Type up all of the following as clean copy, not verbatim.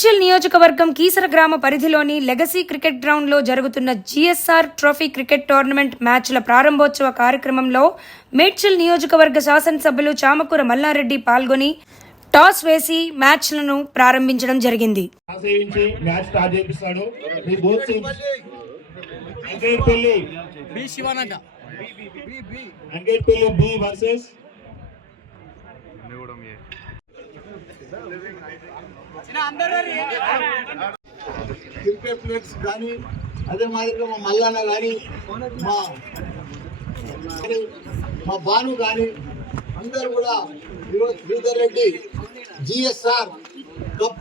మేడ్చల్ నియోజకవర్గం కీసర గ్రామ పరిధిలోని లెగసీ క్రికెట్ గ్రౌండ్లో జరుగుతున్న జీఎస్ఆర్ ట్రోఫీ క్రికెట్ టోర్నమెంట్ మ్యాచ్ల ప్రారంభోత్సవ కార్యక్రమంలో మేడ్చల్ నియోజకవర్గ శాసనసభ్యులు చామకూర మల్లారెడ్డి పాల్గొని టాస్ వేసి మ్యాచ్లను ప్రారంభించడం జరిగింది. క్రికెట్ ప్లేయర్స్ కానీ అదే మాదిరిగా మా మల్లన్న కానీ మా భాను కానీ అందరూ కూడా ఈరోజు శ్రీధర్ రెడ్డి జిఎస్ఆర్ కప్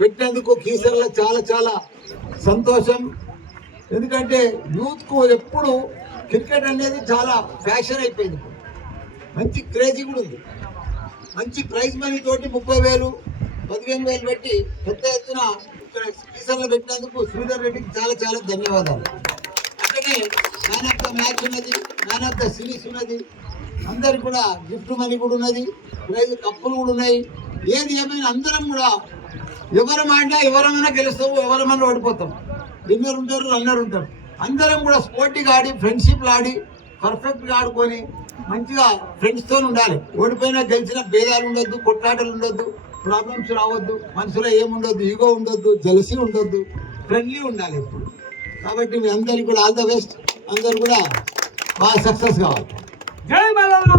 పెట్టినందుకు కీసర్లో చాలా చాలా సంతోషం. ఎందుకంటే యూత్కు ఎప్పుడు క్రికెట్ అనేది చాలా ఫ్యాషన్ అయిపోయింది. మంచి క్రేజీ కూడా ఉంది. మంచి ప్రైజ్ మనీ తోటి 30,000 15,000 పెట్టి పెద్ద ఎత్తున ఇక్కడ కీసర్లో పెట్టినందుకు శ్రీధర్ రెడ్డికి చాలా చాలా ధన్యవాదాలు. అట్లనే మ్యాన్ ఆఫ్ ద మ్యాచ్ ఉన్నది, మ్యాన్ ఆఫ్ ద సిరీస్ ఉన్నది, అందరికి కూడా గిఫ్ట్ మనీ కూడా ఉన్నది, ప్రైజ్ కప్పులు కూడా ఉన్నాయి. ఏది ఏమైనా అందరం కూడా ఎవరు ఆడినా ఎవరమైనా గెలుస్తాము, ఎవరమైనా ఓడిపోతాం. విన్నర్ ఉంటారు, రన్నర్ ఉంటారు. అందరం కూడా స్పోర్టివ్గా ఆడి ఫ్రెండ్షిప్లు ఆడి పర్ఫెక్ట్గా ఆడుకొని మంచిగా ఫ్రెండ్స్తో ఉండాలి. ఓడిపోయినా గెలిచిన భేదాలు ఉండొద్దు, కొట్లాటలు ఉండొద్దు, ప్రాబ్లమ్స్ రావద్దు, మనసులో ఏముండొద్దు, ఈగో ఉండొద్దు, జెలసీ ఉండొద్దు, ఫ్రెండ్లీ ఉండాలి ఎప్పుడు. కాబట్టి మీ అందరికీ కూడా ఆల్ ద బెస్ట్. అందరు కూడా బాగా సక్సెస్ కావాలి. జై మల్లన్న.